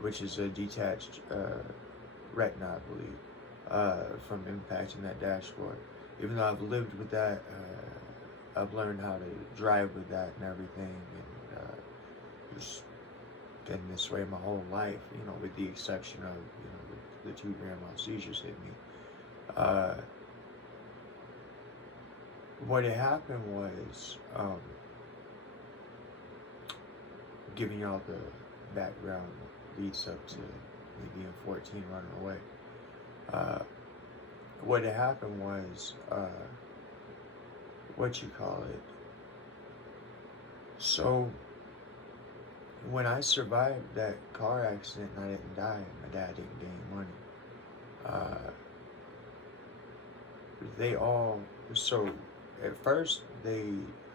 which is a detached retina, I believe, from impacting that dashboard. Even though I've lived with that, I've learned how to drive with that and everything, and just been this way my whole life, with the exception of, the 2 grand mal seizures hit me. What had happened was, giving y'all the background leads up to me being 14 running away. What had happened was, so when I survived that car accident and I didn't die, my dad didn't gain money. So at first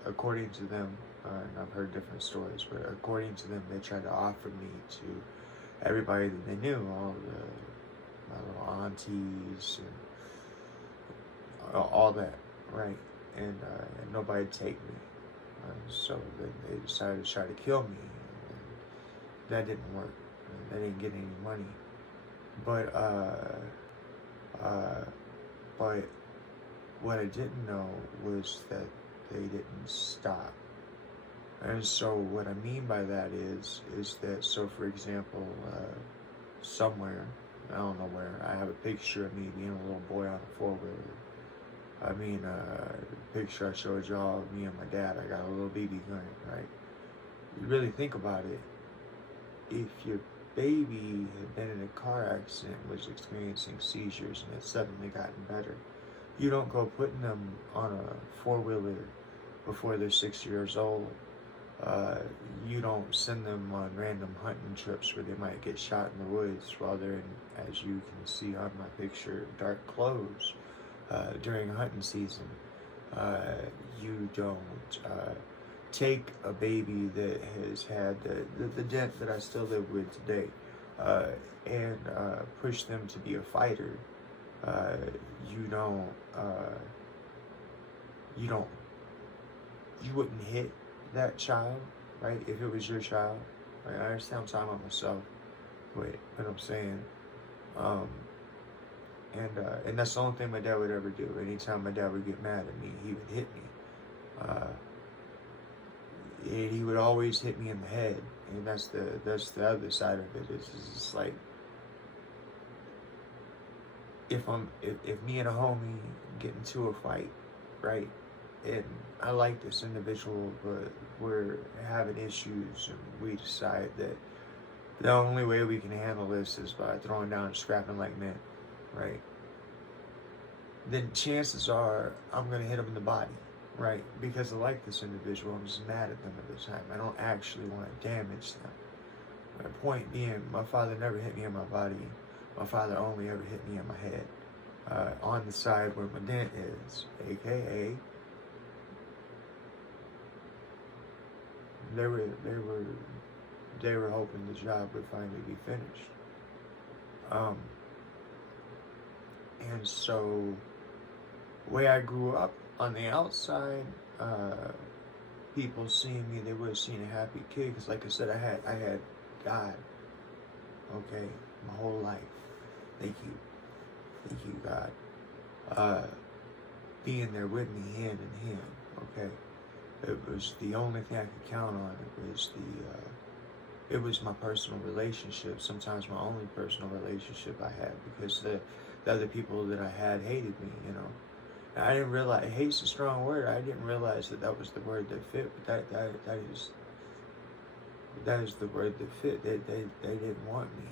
according to them, and I've heard different stories, but according to them, they tried to offer me to everybody that they knew, all my little aunties and all that, right? And nobody'd take me. So they decided to try to kill me. And that didn't work. They didn't get any money. But what I didn't know was that they didn't stop. And so what I mean by that is that, so for example, somewhere, I don't know where, I have a picture of me being a little boy on a 4-wheeler. I mean, the picture I showed y'all of me and my dad, I got a little BB gun, right? You really think about it, if your baby had been in a car accident, was experiencing seizures, and had suddenly gotten better, you don't go putting them on a 4-wheeler before they're 6 years old. You don't send them on random hunting trips where they might get shot in the woods while they're in, as you can see on my picture, dark clothes during hunting season. You don't take a baby that has had the dent that I still live with today and push them to be a fighter. You wouldn't hit that child, right? If it was your child, right? I understand I'm talking about myself, but what I'm saying, and that's the only thing my dad would ever do. Anytime my dad would get mad at me, he would hit me. And he would always hit me in the head, and that's the other side of it. Is it's like, if me and a homie get into a fight, right, and I like this individual, but we're having issues, and we decide that the only way we can handle this is by throwing down and scrapping like men, right? Then chances are I'm gonna hit him in the body, right? Because I like this individual, I'm just mad at them at the time. I don't actually want to damage them. My point being, my father never hit me in my body. My father only ever hit me in my head, on the side where my dent is, aka they were hoping the job would finally be finished. And so, the way I grew up, on the outside, people seeing me, they would have seen a happy kid, because like I said, I had God, okay, my whole life. Thank you, God, being there with me hand in hand, okay. It was the only thing I could count on. It was my personal relationship, sometimes my only personal relationship I had, because the other people that I had hated me, And I didn't realize, hate's a strong word, I didn't realize that was the word that fit, but that is the word that fit. They didn't want me,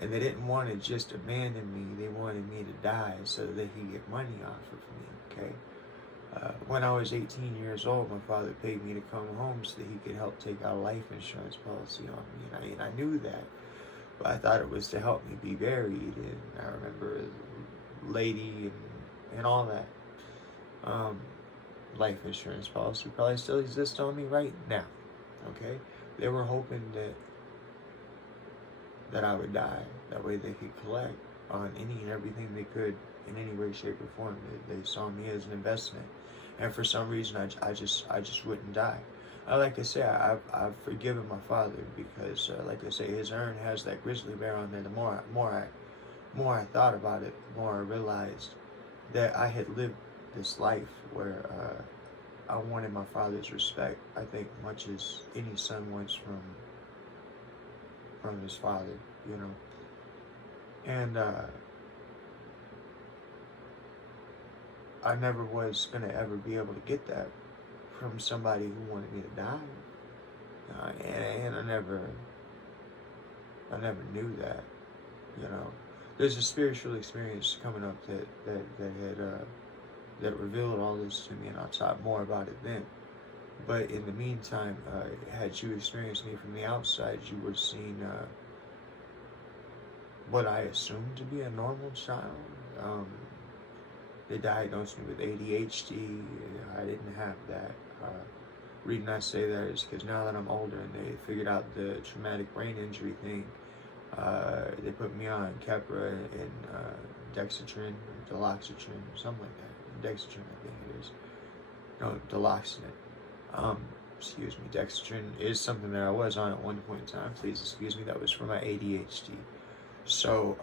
and they didn't want to just abandon me, they wanted me to die so that they could get money off of me, okay? When I was 18 years old, my father paid me to come home so that he could help take out a life insurance policy on me, and I knew that, but I thought it was to help me be buried, and I remember a lady and all that. Life insurance policy probably still exists on me right now, okay? They were hoping that I would die, that way they could collect on any and everything they could in any way, shape, or form. They saw me as an investment, and for some reason I just wouldn't die. like I say, I've forgiven my father because, like I say, his urn has that grizzly bear on there. The more I thought about it, the more I realized that I had lived this life where I wanted my father's respect. I think much as any son wants from his father, you know. And I never was gonna ever be able to get that from somebody who wanted me to die. And I never knew that, you know. There's a spiritual experience coming up that revealed all this to me, and I'll talk more about it then. But in the meantime, had you experienced me from the outside, you would have seen what I assumed to be a normal child. They diagnosed me with ADHD. I didn't have that. Reason I say that is because now that I'm older and they figured out the traumatic brain injury thing, they put me on Keppra and Dexatrin, or Duloxetrin, something like that. Dexatrin, I think it is. No, Duloxetrin. Excuse me. Dexatrin is something that I was on at one point in time. Please excuse me. That was for my ADHD. So,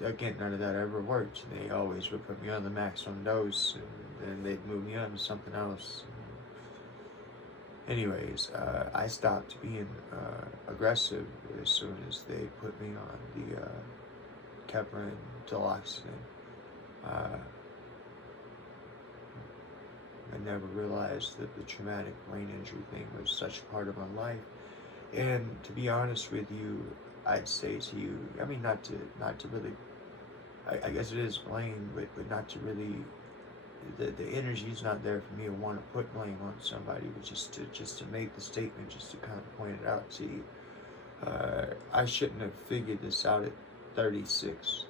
again, none of that ever worked. They always would put me on the maximum dose, and then they'd move me on to something else. Anyways, I stopped being aggressive as soon as they put me on the Keppra and Duloxetine. I never realized that the traumatic brain injury thing was such a part of my life. And to be honest with you, I'd say to you, I mean, not to really, I guess it is blame, but not to really, the energy's not there for me to want to put blame on somebody, but just to make the statement, just to kind of point it out to you. I shouldn't have figured this out at 36.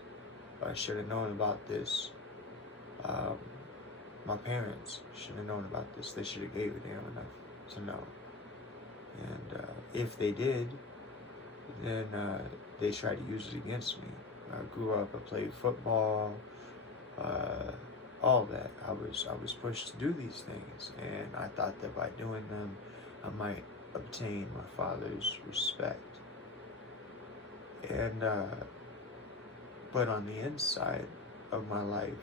I should have known about this. My parents should have known about this. They should have gave a damn enough to know. And if they did, then they tried to use it against me. I grew up, I played football, all that. I was pushed to do these things, and I thought that by doing them, I might obtain my father's respect. And but on the inside of my life,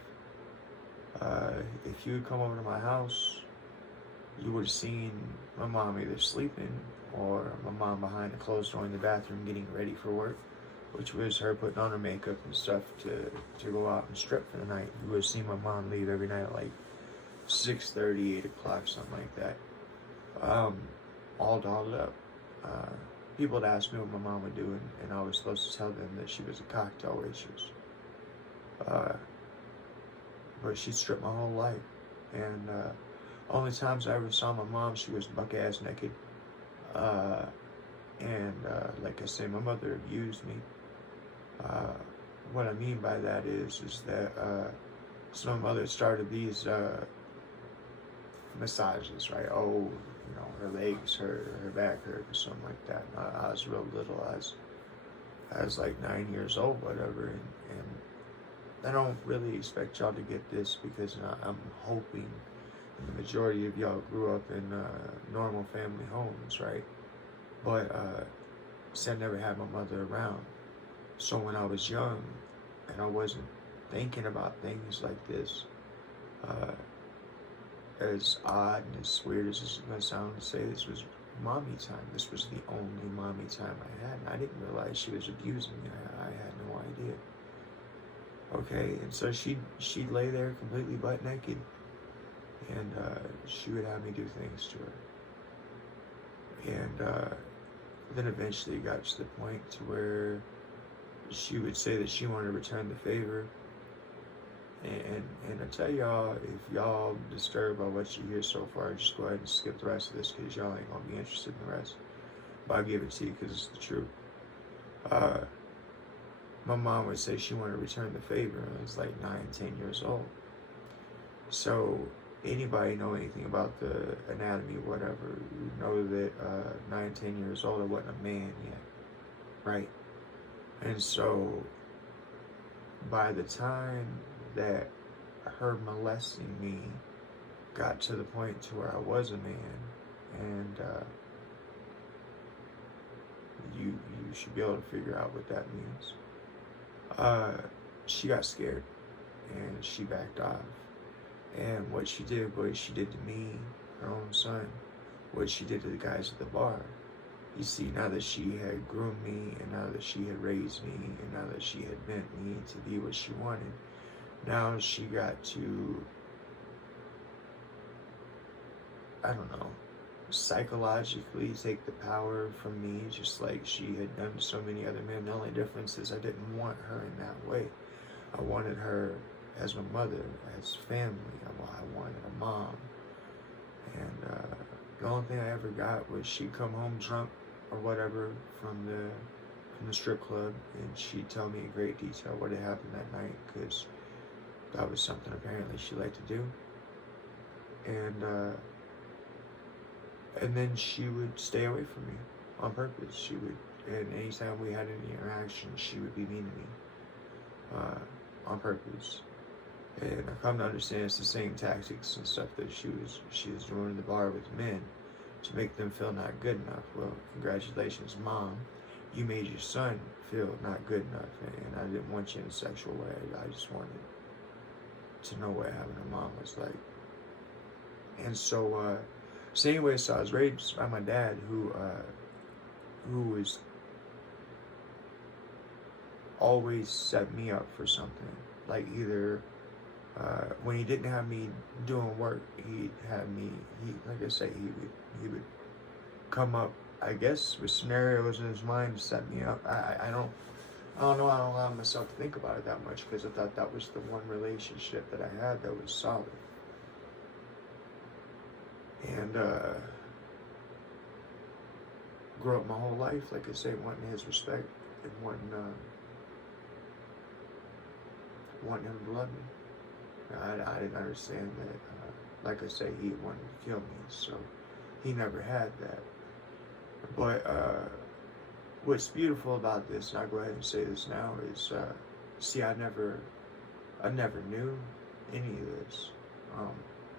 if you had come over to my house, you would have seen my mom either sleeping or my mom behind the closed door in the bathroom getting ready for work, which was her putting on her makeup and stuff to go out and strip for the night. You would have seen my mom leave every night at like 6:30, 8 o'clock, something like that. All dolled up. People would ask me what my mom would do, and I was supposed to tell them that she was a cocktail waitress. But she stripped my whole life. And only times I ever saw my mom, she was buck-ass naked. Like I say, my mother abused me. What I mean by that is that so my mother started these massages, right? Oh, you know, her legs hurt, or her back hurt, or something like that. I was real little. I was like 9 years old, whatever, and I don't really expect y'all to get this because I'm hoping the majority of y'all grew up in normal family homes, right? But see, I never had my mother around. So when I was young and I wasn't thinking about things like this, as odd and as weird as this is going to sound to say, this was mommy time. This was the only mommy time I had, and I didn't realize she was abusing me. I had no idea. Okay, and so she'd lay there completely butt naked, and she would have me do things to her. And then eventually it got to the point to where she would say that she wanted to return the favor. And I tell y'all, if y'all disturbed by what you hear so far, just go ahead and skip the rest of this because y'all ain't gonna be interested in the rest. But I'll give it to you because it's the truth. My mom would say she wanted to return the favor, and I was like 9, 10 years old. So anybody know anything about the anatomy, whatever, you know that 9, 10 years old, I wasn't a man yet, right? And so by the time that her molesting me got to the point to where I was a man, and you should be able to figure out what that means. She got scared and she backed off. And what she did to me, her own son, what she did to the guys at the bar. You see, now that she had groomed me, and now that she had raised me, and now that she had meant me to be what she wanted, now she got to, I don't know, psychologically take the power from me, just like she had done to so many other men. The only difference is I didn't want her in that way. I wanted her as my mother, as family. I wanted a mom. And the only thing I ever got was she'd come home drunk or whatever from the strip club, and she'd tell me in great detail what had happened that night, because that was something apparently she liked to do. And then she would stay away from me on purpose. She would, and anytime we had any interaction, she would be mean to me on purpose. And I come to understand it's the same tactics and stuff that she was doing in the bar with men to make them feel not good enough. Well, congratulations, Mom. You made your son feel not good enough, and I didn't want you in a sexual way. I just wanted to know what having a mom was like. And so anyway, so I was raised by my dad, who was always set me up for something. Like either when he didn't have me doing work, like I say, he would come up, I guess, with scenarios in his mind to set me up. I don't know. I don't allow myself to think about it that much, because I thought that was the one relationship that I had that was solid. And grew up my whole life, like I say, wanting his respect and wanting him to love me. I didn't understand that, like I say, he wanted to kill me, so he never had that. But what's beautiful about this, and I'll go ahead and say this now, is see, I never knew any of this.